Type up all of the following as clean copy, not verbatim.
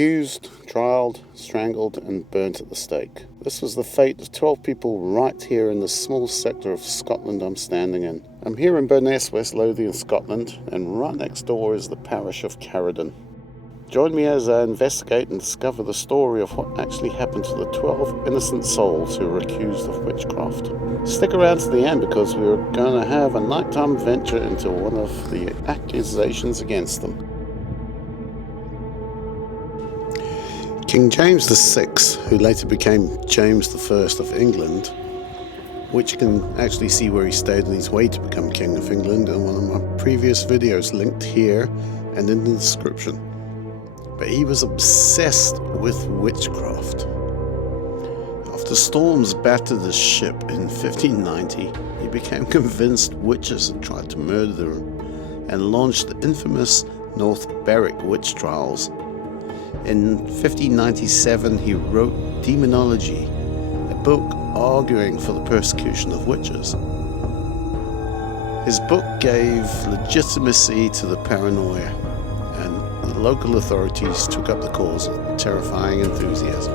accused, trialed, strangled and burnt at the stake. This was the fate of 12 people right here in the small sector of Scotland I'm standing in. I'm here in Burness, West Lothian, Scotland, and right next door is the parish of Carriden. Join me as I investigate and discover the story of what actually happened to the 12 innocent souls who were accused of witchcraft. Stick around to the end because we're going to have a nighttime venture into one of the accusations against them. King James VI, who later became James I of England, which you can actually see where he stayed on his way to become King of England in one of my previous videos linked here and in the description. But he was obsessed with witchcraft. After storms battered his ship in 1590, he became convinced witches had tried to murder him and launched the infamous North Berwick witch trials. In 1597, he wrote Demonology, a book arguing for the persecution of witches. His book gave legitimacy to the paranoia, and the local authorities took up the cause with terrifying enthusiasm.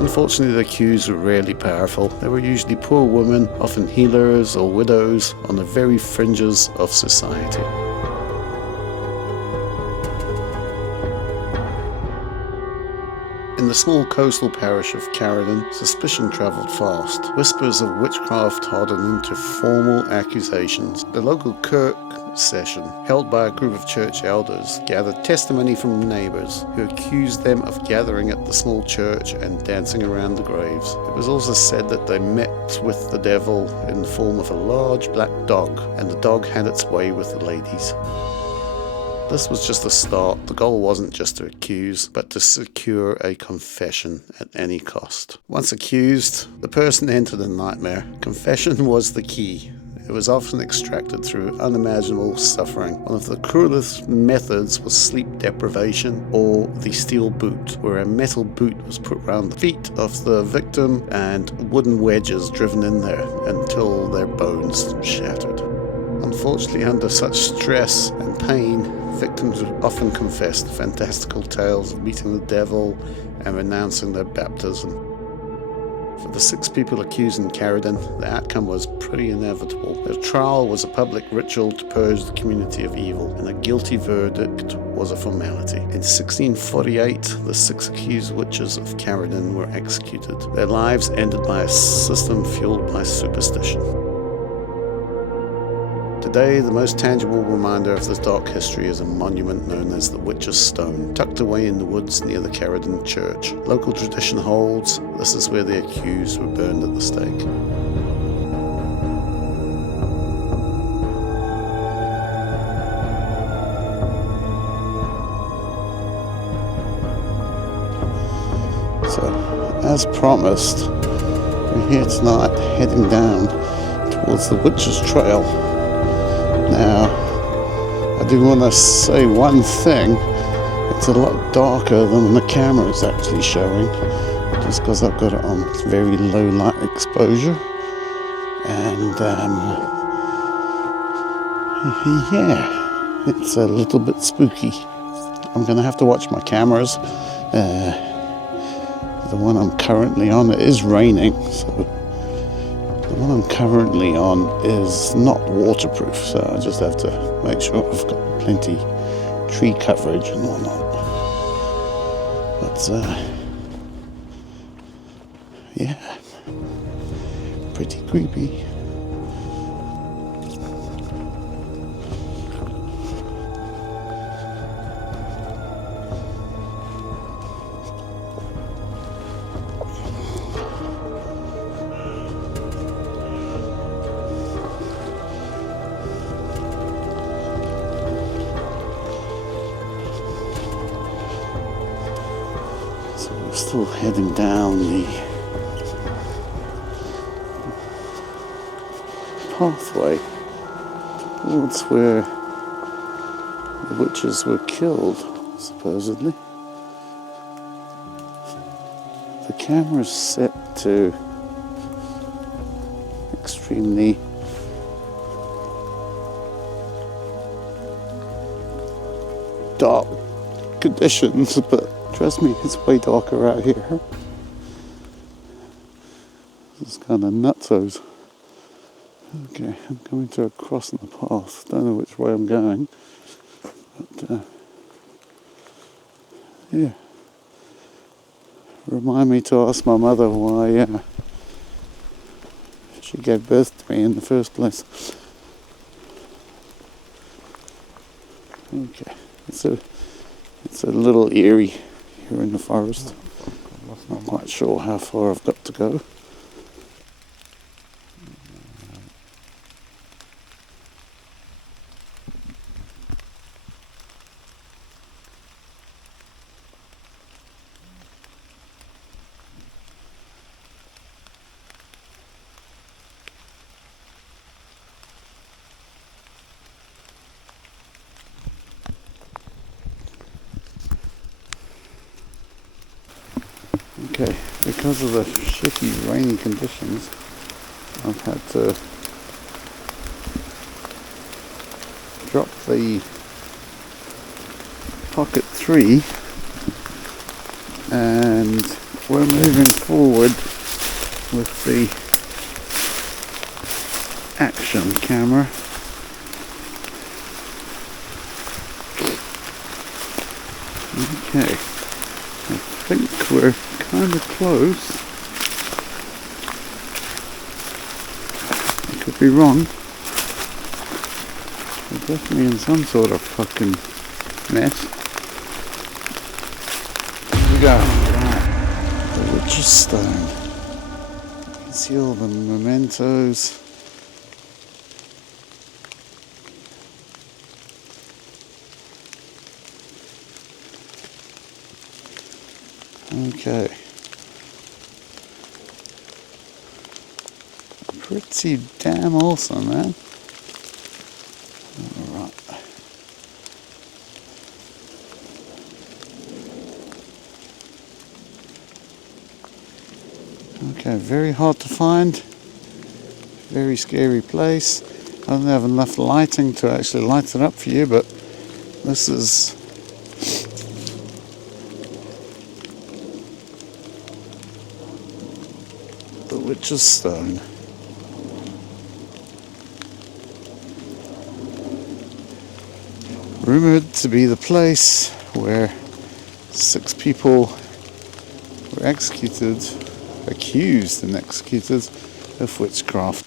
Unfortunately, the accused were rarely powerful. They were usually poor women, often healers or widows on the very fringes of society. In the small coastal parish of Carriden, suspicion travelled fast. Whispers of witchcraft hardened into formal accusations. The local kirk session, held by a group of church elders, gathered testimony from neighbours who accused them of gathering at the small church and dancing around the graves. It was also said that they met with the devil in the form of a large black dog, and the dog had its way with the ladies. This was just the start. The goal wasn't just to accuse, but to secure a confession at any cost. Once accused, the person entered a nightmare. Confession was the key. It was often extracted through unimaginable suffering. One of the cruelest methods was sleep deprivation or the steel boot, where a metal boot was put around the feet of the victim and wooden wedges driven in there until their bones shattered. Unfortunately, under such stress and pain, victims would often confess the fantastical tales of meeting the devil and renouncing their baptism. For the 6 people accused in Carriden, the outcome was pretty inevitable. Their trial was a public ritual to purge the community of evil, and a guilty verdict was a formality. In 1648, the 6 accused witches of Carriden were executed. Their lives ended by a system fueled by superstition. Today, the most tangible reminder of this dark history is a monument known as the Witch's Stone, tucked away in the woods near the Carriden Church. Local tradition holds this is where the accused were burned at the stake. So, as promised, we're here tonight heading down towards the Witch's Trail. Now, I do want to say one thing. It's a lot darker than the camera is actually showing, just because I've got it on very low light exposure. And yeah, it's a little bit spooky. I'm going to have to watch my cameras. The one I'm currently on, it is raining, so the one I'm currently on is not waterproof, so I just have to make sure I've got plenty tree coverage and whatnot. But yeah, pretty creepy. We're still heading down the pathway towards where the witches were killed, supposedly. The camera's set to extremely dark conditions, but trust me, it's way darker out here. This is kind of nutsos. Okay, I'm coming to a cross in the path. Don't know which way I'm going, but yeah. Remind me to ask my mother why she gave birth to me in the first place. Okay, it's a little eerie here in the forest. Not quite sure how far I've got to go. Okay, because of the shitty rainy conditions, I've had to drop the Pocket 3 and we're moving forward with the Action camera. Okay, I think we're kind of close. I could be wrong. We're definitely in some sort of fucking mess. Here we go. Right. The Witch's Stone. You can see all the mementos. Okay. Pretty damn awesome, man. Alright. Okay, very hard to find. Very scary place. I don't have enough lighting to actually light it up for you, but this is the Witch's Stone. Rumoured to be the place where 6 people were executed, accused and executed of witchcraft.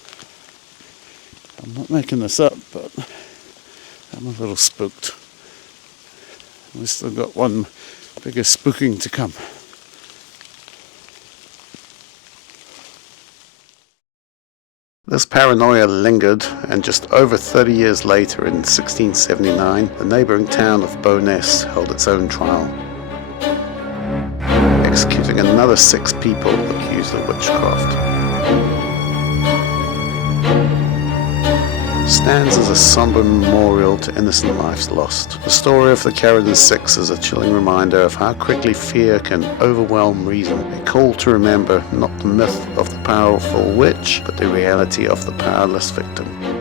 I'm not making this up, but I'm a little spooked. We've still got one bigger spooking to come. This paranoia lingered, and just over 30 years later, in 1679, the neighbouring town of Bo'ness held its own trial, executing another 6 people accused of witchcraft. Stands as a sombre memorial to innocent lives lost. The story of the Carriden 6 is a chilling reminder of how quickly fear can overwhelm reason, a call to remember not the myth of the powerful witch, but the reality of the powerless victim.